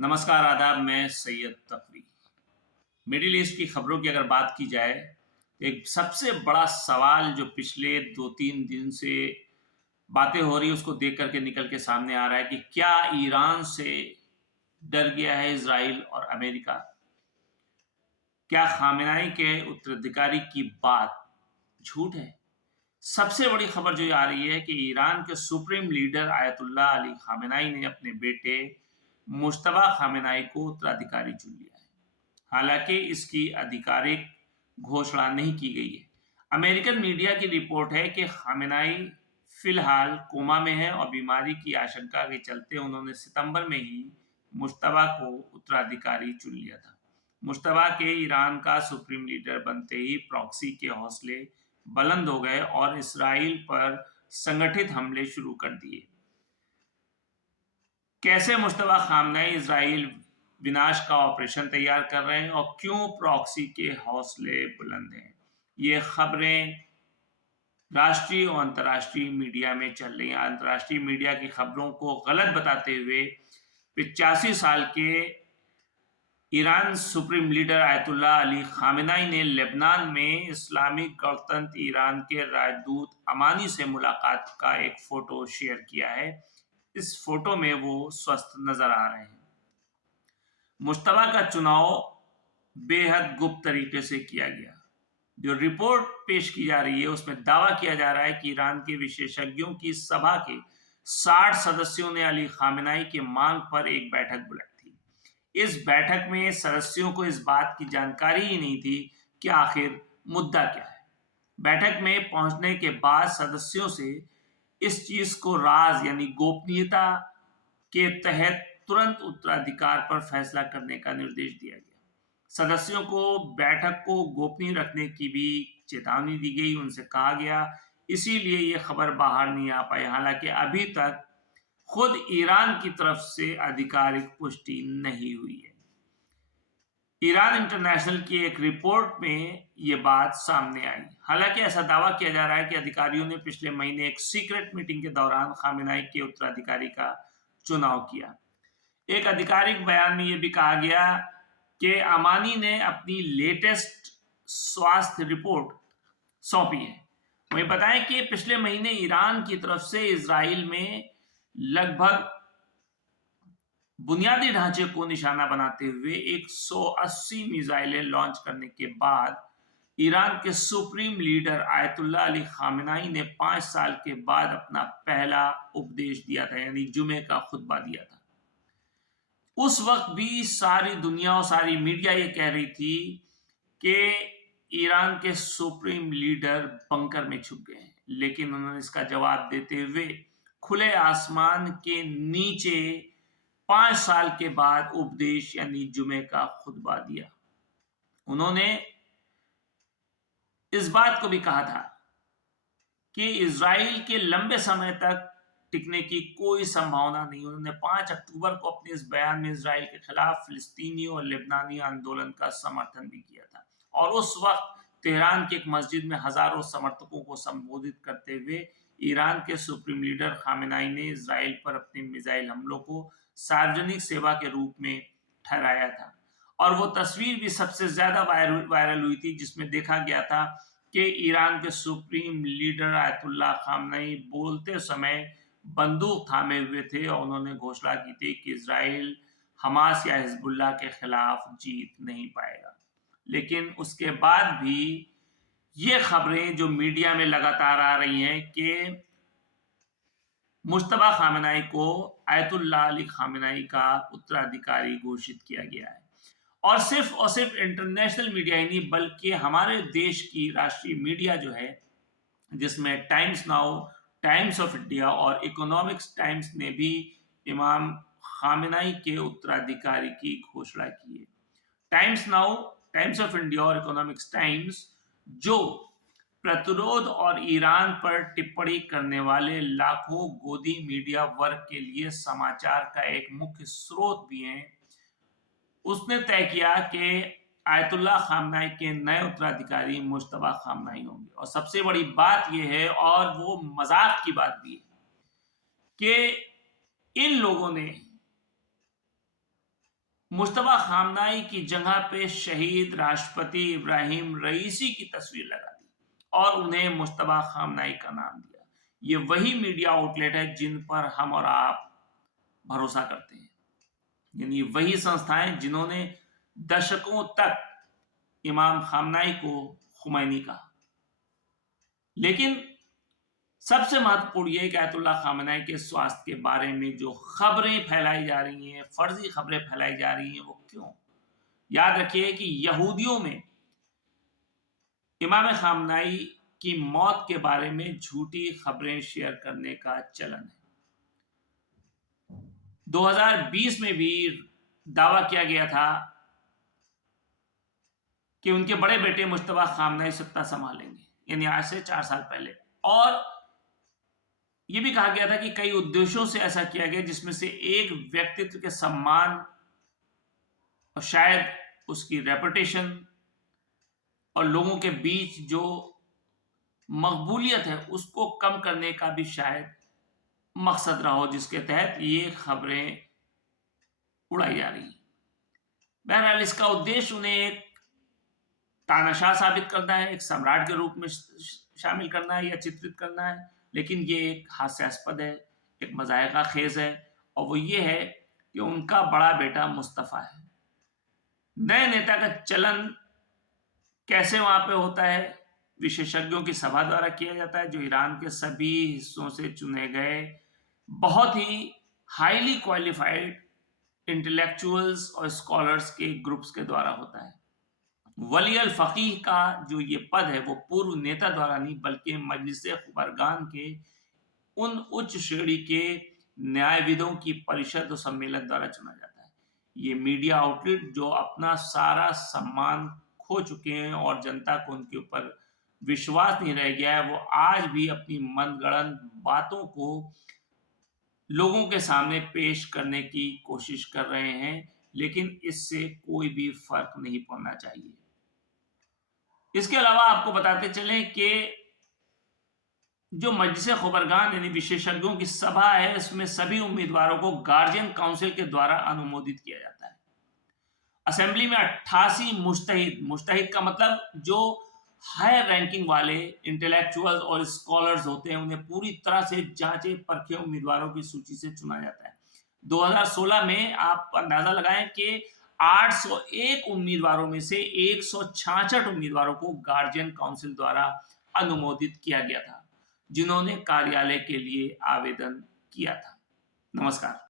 नमस्कार आदाब। मैं सैयद तकवी। मिडिल ईस्ट की खबरों की अगर बात की जाए तो एक सबसे बड़ा सवाल जो पिछले 2-3 दिन से बातें हो रही उसको देख करके निकल के सामने आ रहा है कि क्या ईरान से डर गया है इजराइल और अमेरिका। क्या खामेनेई के उत्तराधिकारी की बात झूठ है। सबसे बड़ी खबर जो ये आ रही है कि ईरान के supreme leader Ayatollah Ali Khamenei ने अपने बेटे मुश्तबा खामेनेई को उत्तराधिकारी चुन लिया है। हालांकि इसकी आधिकारिक घोषणा नहीं की गई है। अमेरिकन मीडिया की रिपोर्ट है कि खामेनेई फिलहाल कोमा में है और बीमारी की आशंका के चलते उन्होंने सितंबर में ही मुश्तबा को उत्तराधिकारी चुन लिया था। मुश्तबा के ईरान का सुप्रीम लीडर बनते ही प्रॉक्सी के हौसले बुलंद हो गए और इसराइल पर संगठित हमले शुरू कर दिए। कैसे मुश्तबा खामनेई इजराइल विनाश का ऑपरेशन तैयार कर रहे हैं और क्यों प्रॉक्सी के हौसले बुलंद हैं, ये खबरें राष्ट्रीय और अंतर्राष्ट्रीय मीडिया में चल रही हैं। अंतर्राष्ट्रीय मीडिया की खबरों को गलत बताते हुए 85 साल के Iran supreme leader Ayatollah Ali Khamenei ने लेबनान में इस्लामिक गणतंत्र ईरान के राजदूत अमानी से मुलाकात का एक फोटो शेयर किया है। इस फोटो में वो स्वस्थ नजर आ रहे हैं। मुश्तबा का चुनाव बेहद गुप्त तरीके से किया गया। जो रिपोर्ट पेश की जा रही है उसमें दावा किया जा रहा है कि ईरान के विशेषज्ञों की सभा के 60 सदस्यों ने अली खामेनेई के मांग पर एक बैठक बुलाई थी। इस बैठक में सदस्यों को इस बात की जानकारी ही नहीं थी कि आखिर मुद्दा क्या है। बैठक में पहुंचने के बाद सदस्यों से इस चीज को राज यानी गोपनीयता के तहत तुरंत उत्तराधिकार पर फैसला करने का निर्देश दिया गया। सदस्यों को बैठक को गोपनीय रखने की भी चेतावनी दी गई। उनसे कहा गया, इसीलिए ये खबर बाहर नहीं आ पाई। हालांकि अभी तक खुद ईरान की तरफ से आधिकारिक पुष्टि नहीं हुई है। ईरान इंटरनेशनल की एक रिपोर्ट में ये बात सामने आई। हालांकि ऐसा दावा किया जा रहा है कि अधिकारियों ने पिछले महीने एक सीक्रेट मीटिंग के दौरान खामेनेई के उत्तराधिकारी का चुनाव किया। एक आधिकारिक बयान में यह भी कहा गया कि अमानी ने अपनी लेटेस्ट स्वास्थ्य रिपोर्ट सौंपी है। वहीं बताएं कि पिछले महीने ईरान की तरफ से इजराइल में लगभग बुनियादी ढांचे को निशाना बनाते हुए 180 मिसाइलें लॉन्च करने के बाद ईरान के supreme leader Ayatollah Ali Khamenei ने 5 साल के बाद अपना पहला उपदेश दिया था, यानी जुमे का खुतबा दिया था। उस वक्त भी सारी दुनिया और सारी मीडिया ये कह रही थी कि ईरान के सुप्रीम लीडर बंकर में छुप गए हैं, लेकिन उन्होंने इसका जवाब देते हुए खुले आसमान के नीचे 5 साल के बाद उपदेश यानी जुमे का खुतबा दिया। उन्होंने इस बात को भी कहा था कि इजराइल के लंबे समय तक टिकने की कोई संभावना नहीं। उन्होंने 5 अक्टूबर को अपने इस बयान में इजराइल के खिलाफ फिलिस्तीनी और लेबनानी आंदोलन का समर्थन भी किया था और उस वक्त तेहरान की एक मस्जिद में हजारों समर्थकों को संबोधित करते हुए ईरान के सुप्रीम लीडर खामेनेई ने इजराइल पर अपने मिसाइल हमलों को सार्वजनिक सेवा के रूप में ठहराया था। और वो तस्वीर भी सबसे ज्यादा वायरल हुई थी, जिसमें देखा गया था कि ईरान के सुप्रीम लीडर आयतुल्लाह खामेनेई बोलते समय बंदूक थामे हुए थे और उन्होंने घोषणा की थी कि इजराइल हमास या हिजबुल्लाह के खिलाफ जीत नहीं पाएगा। लेकिन उसके बाद भी ये खबरें जो मीडिया में लगातार आ रही हैं कि मुश्तबा खामेनेई को आयतुल्लाह अली खामेनेई का उत्तराधिकारी घोषित किया गया है। और सिर्फ इंटरनेशनल मीडिया ही नहीं बल्कि हमारे देश की राष्ट्रीय मीडिया जो है, जिसमें times now, times of India और इकोनॉमिक्स टाइम्स ने भी इमाम खामेनेई के उत्तराधिकारी की घोषणा की है। Times now, times of India और इकोनॉमिक्स टाइम्स जो प्रतिरोध और ईरान पर टिप्पणी करने वाले लाखों गोदी मीडिया वर्ग के लिए समाचार का एक मुख्य स्रोत भी है, उसने तय किया कि आयतुल्लाह खामेनेई के नए उत्तराधिकारी मुश्तबा खामेनेई होंगे। और सबसे बड़ी बात यह है, और वो मजाक की बात भी है, कि इन लोगों ने मुश्तबा खामनाई की जगह पे शहीद राष्ट्रपति इब्राहिम रईसी की तस्वीर लगा दी और उन्हें मुश्तबा खामनाई का नाम दिया। ये वही मीडिया आउटलेट है जिन पर हम और आप भरोसा करते हैं, यानी वही संस्थाएं जिन्होंने दशकों तक इमाम खामनाई को खुमैनी कहा। लेकिन सबसे महत्वपूर्ण यह कि आयतुल्लाह खामनेई के स्वास्थ्य के बारे में जो खबरें फैलाई जा रही हैं, फर्जी खबरें फैलाई जा रही हैं, वो क्यों? याद रखिए कि यहूदियों में इमाम खामनेई की मौत के बारे में झूठी खबरें शेयर करने का चलन है। 2020 में भी दावा किया गया था कि उनके बड़े बेटे मुश्तबा खामनेई सत्ता संभालेंगे, यानी आज से 4 साल पहले। और यह भी कहा गया था कि कई उद्देश्यों से ऐसा किया गया, जिसमें से एक व्यक्तित्व के सम्मान और शायद उसकी रेपुटेशन और लोगों के बीच जो मकबूलियत है उसको कम करने का भी शायद मकसद रहा हो, जिसके तहत ये खबरें उड़ाई जा रही हैं। बहरहाल इसका उद्देश्य उन्हें एक तानाशाह साबित करना है, एक सम्राट के रूप में शामिल करना है या चित्रित करना है। लेकिन ये एक हास्यास्पद है, एक मजायका खेज है, और वो ये है कि उनका बड़ा बेटा मुस्तफा है। नए नेता का चलन कैसे वहां पे होता है? विशेषज्ञों की सभा द्वारा किया जाता है, जो ईरान के सभी हिस्सों से चुने गए बहुत ही हाईली क्वालिफाइड इंटेलेक्चुअल्स और स्कॉलर्स के ग्रुप्स के द्वारा होता है। वली अल फकीह का जो ये पद है वो पूर्व नेता द्वारा नहीं, बल्कि मजलिस खुबरगान के उन उच्च श्रेणी के न्यायविदों की परिषद और सम्मेलन द्वारा चुना जाता है। ये मीडिया आउटलेट जो अपना सारा सम्मान खो चुके हैं और जनता को उनके ऊपर विश्वास नहीं रह गया है, वो आज भी अपनी मनगढ़ंत बातों को लोगों के सामने पेश करने की कोशिश कर रहे हैं, लेकिन इससे कोई भी फर्क नहीं पड़ना चाहिए। इसके अलावा आपको बताते चलें कि जो मजलिस खुबरगान यानी विशेषज्ञों की सभा है, इसमें सभी उम्मीदवारों को गार्जियन काउंसिल के द्वारा अनुमोदित किया जाता है। असेंबली में 88 मुश्तहिद का मतलब जो हायर रैंकिंग वाले इंटेलेक्चुअल्स और स्कॉलर्स होते हैं, उन्हें पूरी तरह से जांचे परखे उम्मीदवारों की सूची से चुना जाता है। 2016 में आप अंदाजा लगाएं कि 801 उम्मीदवारों में से 166 उम्मीदवारों को गार्जियन काउंसिल द्वारा अनुमोदित किया गया था, जिन्होंने कार्यालय के लिए आवेदन किया था। नमस्कार।